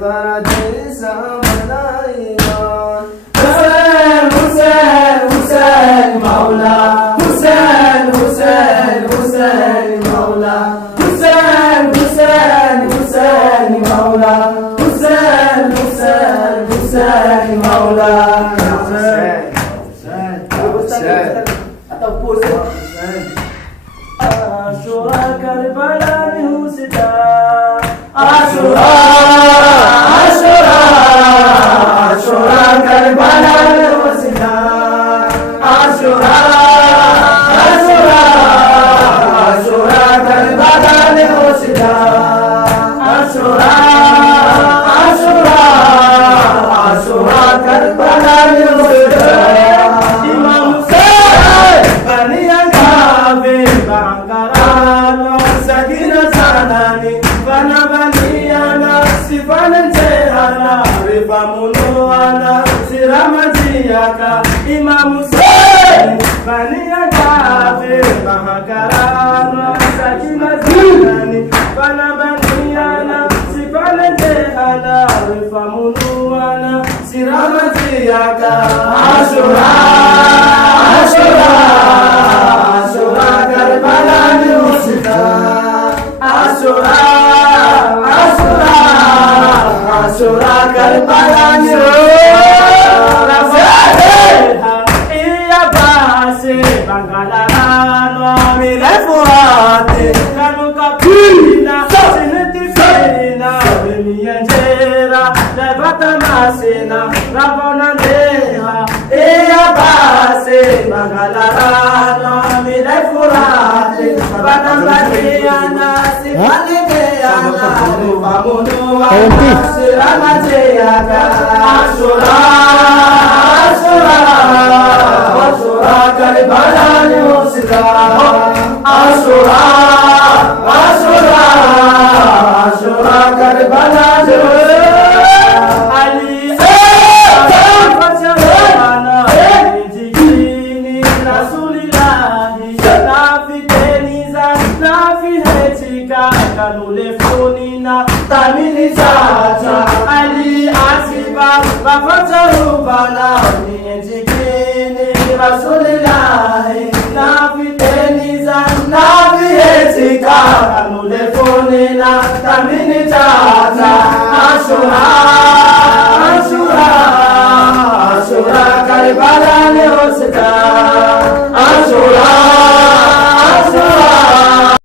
paradisa manaiman. Hussein, Hussein, Hussein Maula. Hussein, Hussein, Hussein Maula. Hussein, Hussein, Hussein Maula. Hussein, Hussein, Hussein Maula. Atau pusat. Ashura Karbala ni husida. Ashura, Ashura, Ashura Karbala ni husida. Ashura, Ashura, Ashura Karbala ni husida. Ashura, Ashura, Ashura Karbala ni husida. Imam Hussein bani Angave Bangarano Sakina Sanani Banabaniana Sifanantehana Rifamunuana Siramatiaka Imam Hussein bani Angave Bangarano Sakina Sanani Banabaniana Sifanantehana Rifamunuana Siramatiaka Ashura, Ashura, Ashura Karbala ni husida. Ashura, Ashura, Ashura Karbala ni husida. Iya base Bangalarano amile fuate kanuka pina sinitifina bemienjera levata masina rabona neha. Iya base Bangalarano amile fuate batambaliana sifalekeana famunua siramateaka. Ashura, Ashura, Ashura Karbala ni husida. Ashura, Ashura, Ashura Karbala ni husida. Ali Fajana Injini Rasulillahi Nafi Teniza Nafi Hetika Kanule Funina Tamini Tata Ali Asiba Bafata Rubana Injini Rasulillahi Nafi Teniza Nafi Hetika Kanule Funina Tamini Tata. Ashura,